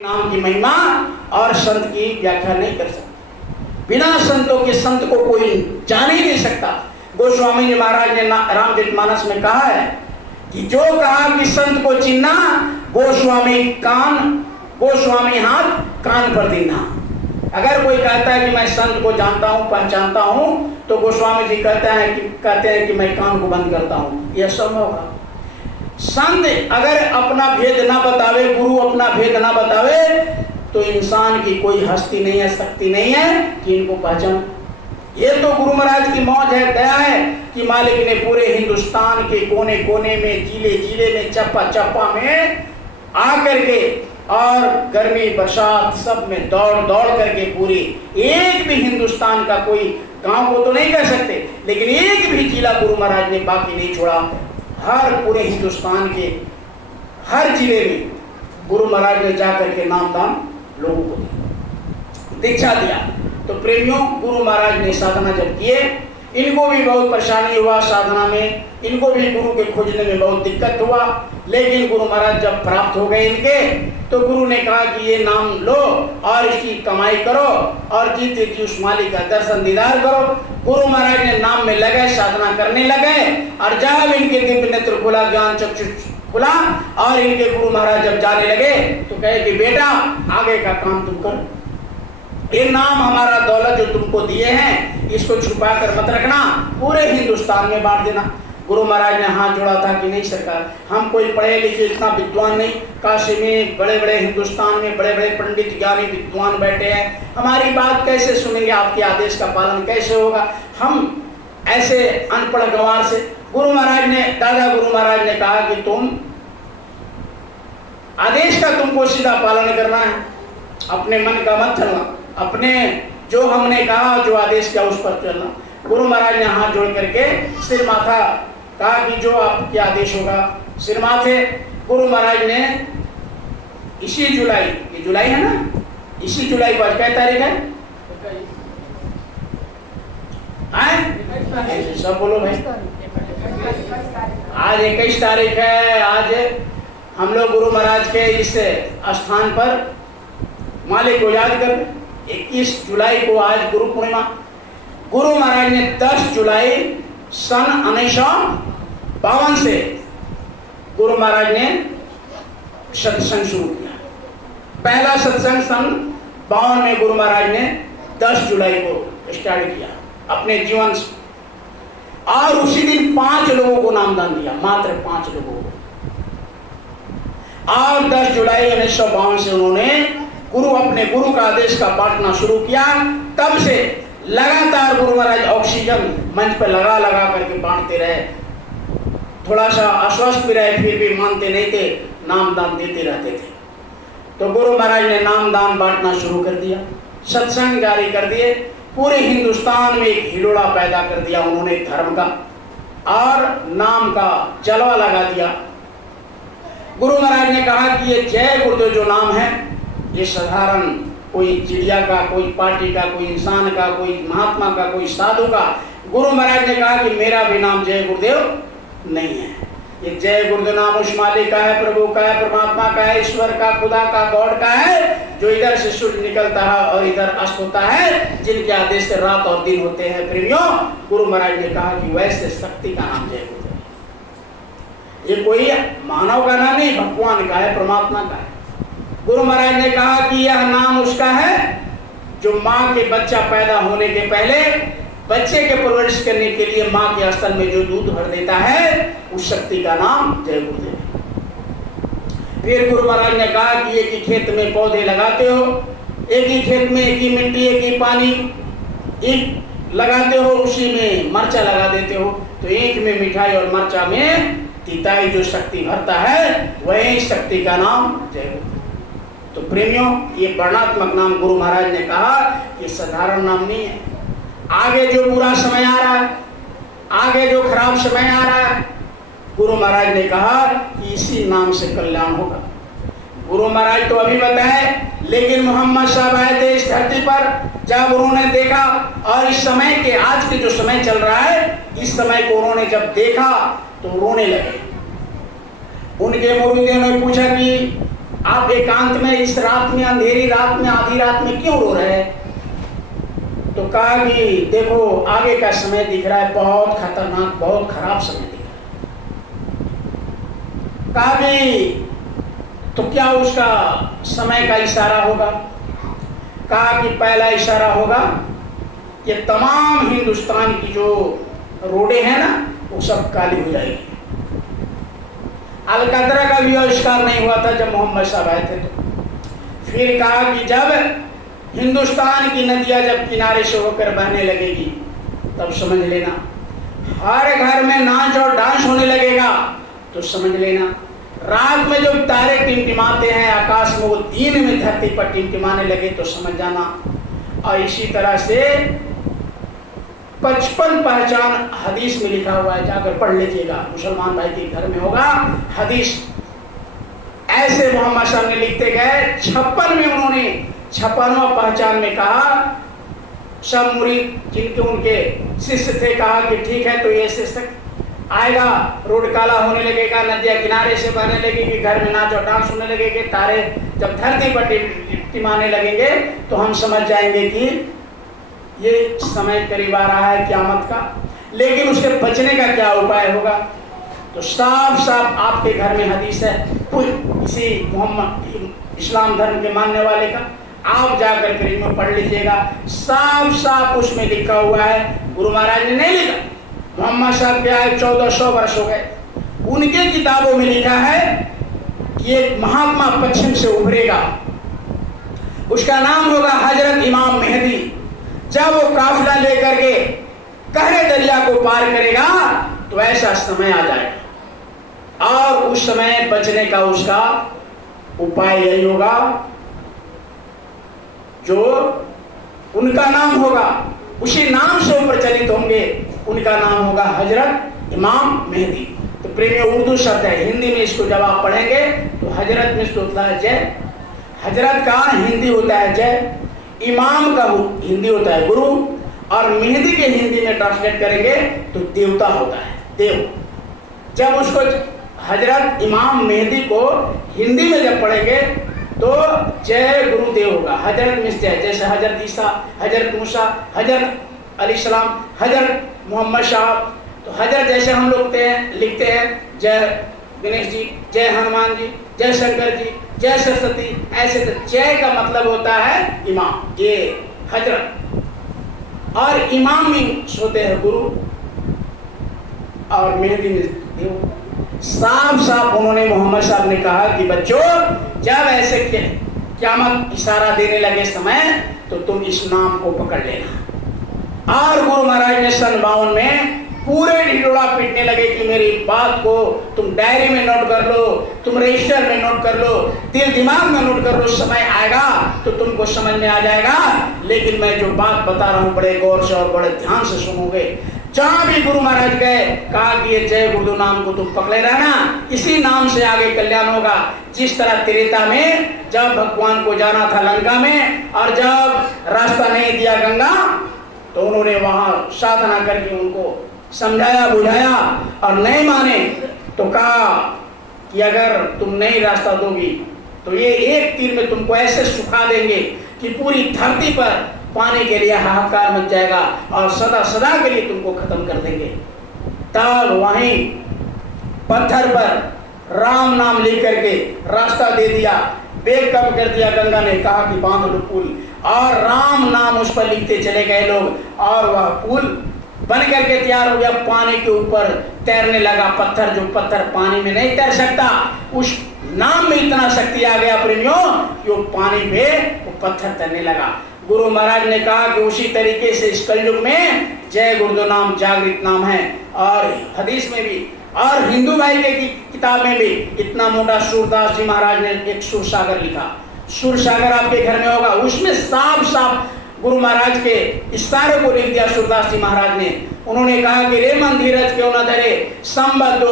नाम की महिमा और संत की व्याख्या नहीं कर सकता। बिना संतों के संत को कोई जान ही नहीं सकता। गोस्वामी जी महाराज ने रामचरितमानस में कहा है कि जो कहा कि संत को चिन्हना, गोस्वामी हाथ कान पर देना। अगर कोई कहता है कि मैं संत को जानता हूं, पहचानता हूं, तो गोस्वामी जी कहते हैं कि मैं कान को बंद करता हूं। यह संभव है। संत अगर अपना भेद ना बतावे, गुरु अपना भेद ना बतावे, तो इंसान की कोई हस्ती नहीं है, शक्ति नहीं है कि इनको पहचान। ये तो गुरु महाराज की मौज है, दया है कि मालिक ने पूरे हिंदुस्तान के कोने कोने में, जिले जिले में, चप्पा चप्पा में आकर के और गर्मी बरसात सब में दौड़ दौड़ करके पूरी एक भी हिंदुस्तान का कोई गांव को तो नहीं कर सकते, लेकिन एक भी जिला गुरु महाराज ने बाकी नहीं छोड़ा। हर पूरे हिंदुस्तान के हर जिले में गुरु महाराज ने जाकर के नामदान लोगों को दिया, दीक्षा दिया। तो प्रेमियों, गुरु महाराज ने साधना जब किए, इनको भी बहुत परेशानी हुआ साधना में, इनको भी गुरु के खोजने में बहुत दिक्कत हुआ। लेकिन गुरु महाराज जब प्राप्त हो गए इनके, तो गुरु ने कहा कि ये नाम लो और इसकी कमाई करो और जीते जी उस मालिक का दर्शन दीदार करो। गुरु महाराज ने नाम में लगे, साधना करने लगे, और जब इनके दिव्य नेत्र खुला, ज्ञान चक्षु खुला, और इनके गुरु महाराज जब जाने लगे तो कहे कि बेटा आगे का काम तुम करो, ये नाम हमारा दौलत जो तुमको दिए हैं इसको छुपा कर मत रखना, पूरे हिंदुस्तान में बांट देना। गुरु महाराज ने हाथ जोड़ा था कि नहीं सरकार, हम कोई पढ़े लिखे इतना विद्वान नहीं, काशी में बड़े बड़े, हिंदुस्तान में बड़े बड़े पंडित ज्ञानी विद्वान बैठे हैं, हमारी बात कैसे सुनेंगे, आपके आदेश का पालन कैसे होगा, हम ऐसे अनपढ़ गंवार से। गुरु महाराज ने, दादा गुरु महाराज ने कहा कि तुम आदेश का तुमको सीधा पालन करना है, अपने मन का मत चलना, अपने जो हमने कहा, जो आदेश किया उस पर चलना। गुरु महाराज ने हाथ जोड़ करके सिर माथा, कहा कि जो आपके आदेश होगा, सिर माथे। गुरु महाराज ने इसी जुलाई, ये जुलाई है ना, इसी जुलाई को आज क्या तारीख है? सब बोलो भाई। आज 21 तारीख है। आज हम लोग गुरु महाराज के इस स्थान पर मालिक को याद कर, 21 जुलाई को आज गुरु पूर्णिमा। गुरु महाराज ने 10 जुलाई सन 1952 से गुरु महाराज ने सत्संग शुरू किया। पहला सत्संग सन 52 में गुरु महाराज ने 10 जुलाई को स्टार्ट किया अपने जीवन से, और उसी दिन 5 लोगों को नामदान दिया, मात्र 5 लोगों को। और 10 जुलाई 1952 से उन्होंने अपने गुरु का आदेश का बांटना शुरू किया। तब से लगातार गुरु महाराज ऑक्सीजन मंच पर लगा लगा करके बांटते रहे। थोड़ा सा अस्वस्थ भी रहे, फिर भी मानते नहीं थे, नामदान देते रहते थे। तो गुरु महाराज ने नामदान बांटना शुरू कर दिया, सत्संग जारी कर दिए, पूरे हिंदुस्तान में एक हिलोड़ा पैदा कर दिया उन्होंने धर्म का, और नाम का जलवा लगा दिया। गुरु महाराज ने कहा कि ये जय गुरुदेव जो नाम है, ये साधारण कोई चिड़िया का, कोई पार्टी का, कोई इंसान का, कोई महात्मा का, कोई साधु का। गुरु महाराज ने कहा कि मेरा भी नाम जय गुरुदेव नहीं है। ये जय गुरुदेव नाम उस मालिक का है, प्रभु का है, परमात्मा का है, ईश्वर का, खुदा का, गॉड का है, जो इधर से सूर्य निकलता है और इधर अस्त होता है, जिनके आदेश से रात और दिन होते हैं। प्रेमियों, गुरु महाराज ने कहा कि वैसे शक्ति का नाम जय गुरुदेव। ये कोई मानव का नाम नहीं, भगवान का है, परमात्मा का है। गुरु महाराज ने कहा कि यह नाम उसका है जो माँ के बच्चा पैदा होने के पहले बच्चे के परवरिश करने के लिए माँ के स्तन में जो दूध भर देता है, उस शक्ति का नाम जय गुरुदेव है। फिर गुरु महाराज ने कहा कि एक ही खेत में पौधे लगाते हो, एक ही खेत में एक ही मिट्टी, एक ही पानी, एक लगाते हो, उसी में मरचा लगा देते हो, तो एक में मिठाई और मरचा में तीताई जो शक्ति भरता है, वही शक्ति का नाम जय गुरुदेव। तो प्रेमियों, ये वर्णात्मक नाम गुरु महाराज ने कहा, ये साधारण नाम नहीं है। आगे जो बुरा समय आ रहा है, आगे जो खराब समय आ रहा है, गुरु महाराज ने कहा कि इसी नाम से कल्याण होगा। गुरु महाराज तो अभी बताए, लेकिन मोहम्मद साहब आए थे इस धरती पर, जब उन्होंने देखा, और इस समय के, आज के जो समय चल रहा है, इस समय को उन्होंने जब देखा तो रोने लगे। उनके मुरीदों ने पूछा कि आप एकांत में इस रात में, अंधेरी रात में, आधी रात में क्यों रो रहे हैं? तो कहा कि देखो आगे का समय दिख रहा है, बहुत खतरनाक, बहुत खराब समय दिख रहा है। कहा कि तो क्या उसका समय का इशारा होगा? कहा कि पहला इशारा होगा कि तमाम हिंदुस्तान की जो रोडें हैं ना वो सब काली हो जाएगी। अलकतरा का भी आविष्कार नहीं हुआ था जब मोहम्मद साहब आए थे। तो फिर कहा कि जब हिंदुस्तान की नदियां जब किनारे से होकर बहने लगेगी तब समझ लेना हर घर में नाच और डांस होने लगेगा। तो समझ लेना रात में जो तारे टिमटिमाते हैं आकाश में वो दिन में धरती पर टिमटिमाने लगे तो समझ जाना। और इसी तरह से 55 पहचान हदीस में लिखा हुआ है, जाकर पढ़ लीजिएगा, मुसलमान भाई के घर में होगा हदीस। ऐसे मोहम्मद साहब ने लिखते गए। 56 में उन्होंने 56वां पहचान में कहा, सब मुरीद जिनके उनके शिष्य थे कहा कि ठीक है तो ये शिष्य आएगा, रोड काला होने लगेगा, नदियां किनारे से बहने लगेगी, घर में नाच और डांस होने लगेंगे, तारे जब धरती पर टिमटिमाने लगेंगे तो हम समझ जाएंगे कि ये समय करीब आ रहा है क़यामत का। लेकिन उसके बचने का क्या उपाय होगा? तो साफ साफ आपके घर में हदीस है इसी मोहम्मद इस्लाम धर्म के मानने वाले का, आप जाकर करीब में पढ़ लीजिएगा। साफ साफ उसमें लिखा हुआ है, गुरु महाराज ने नहीं लिखा, मोहम्मद साहब के आए 1400 वर्ष हो गए, उनके किताबों में लिखा है कि एक महात्मा पश्चिम से उभरेगा, उसका नाम होगा हजरत इमाम मेहदी। जब वो काफिला लेकर के कहरे दरिया को पार करेगा तो ऐसा समय आ जाएगा और उस समय बचने का उसका उपाय यही होगा, जो उनका नाम होगा उसी नाम से वो प्रचलित होंगे, उनका नाम होगा हजरत इमाम मेहदी। तो प्रेमी उर्दू शब्द है, हिंदी में इसको जब आप पढ़ेंगे तो हजरत में इसको होता है जय, हजरत का हिंदी होता है जय, इमाम का हिंदी होता है गुरु, और मेहदी के हिंदी में ट्रांसलेट करेंगे तो देवता होता है, देव। जब उसको हजरत इमाम मेहदी को हिंदी में जब पढ़ेंगे तो जय गुरुदेव होगा, हजरत मिस जय, जैसे हजरत ईसा, हजरत मूसा, हजरत अलैहिस्सलाम, हजरत मोहम्मद साहब। तो हजरत जैसे हम लोग लिखते हैं जय गणेश जी, जय हनुमान जी, जय शंकर जी, जय सरस्वती, ऐसे तो जय का मतलब होता है इमाम, ये हजरत। और इमाम में होते हैं गुरु और मेहदी में देव। साफ साफ उन्होंने मोहम्मद साहब ने कहा कि बच्चों जब ऐसे क़यामत इशारा देने लगे समय तो तुम इस नाम को पकड़ लेना। और गुरु महाराज ने सन 52 में पूरे ढिढोरा पीटने लगे कि मेरी बात को तुम डायरी में नोट कर लो, तुम रजिस्टर में नोट कर लो, दिल दिमाग में नोट कर लो, समय आएगा तो तुमको समझ में आ जाएगा। लेकिन मैं जो बात बता रहा हूँ बड़े गौर से और बड़े ध्यान से सुनोगे। जहां भी गुरु महाराज गए कहा कि ये जय गुरु नाम को तुम पकड़े रहना, इसी नाम से आगे कल्याण होगा। जिस तरह त्रेता में जब भगवान को जाना था लंका में और जब रास्ता नहीं दिया गंगा तो उन्होंने वहां साधना करके उनको समझाया बुझाया और नहीं माने तो कहा कि अगर तुम नहीं रास्ता दोगी तो ये एक तीर में तुमको ऐसे सुखा देंगे कि पूरी धरती पर पाने के लिए हाहाकार मच जाएगा और सदा सदा के लिए तुमको खत्म कर देंगे। तब वहीं पत्थर पर राम नाम लेकर के रास्ता दे दिया, बेग कम कर दिया गंगा ने, कहा कि बांध लो पुल, और राम नाम उस पर लिखते चले गए लोग और वह पुल बन करके तैयार हो गया, पानी के ऊपर तैरने लगा। पत्थर जो पत्थर पानी में नहीं तैर सकता, उस नाम में इतना शक्ति आ गया प्रेमियों कि वो पानी में वो पत्थर तैरने लगा। गुरु महाराज ने कहा कि उसी तरीके से इस कलयुग में जय गुरुदेव नाम जागृत नाम है। और हदीस में भी और हिंदू भाई के किताब में भी इतना मोटा सूरदास जी महाराज ने एक सुर सागर लिखा, सुर सागर आपके घर में होगा, उसमें साफ साफ गुरु महाराज के इशारे को लिख दिया सूरदास जी महाराज ने। उन्होंने कहा कि रे मन धीरज क्यों न धरे, संबत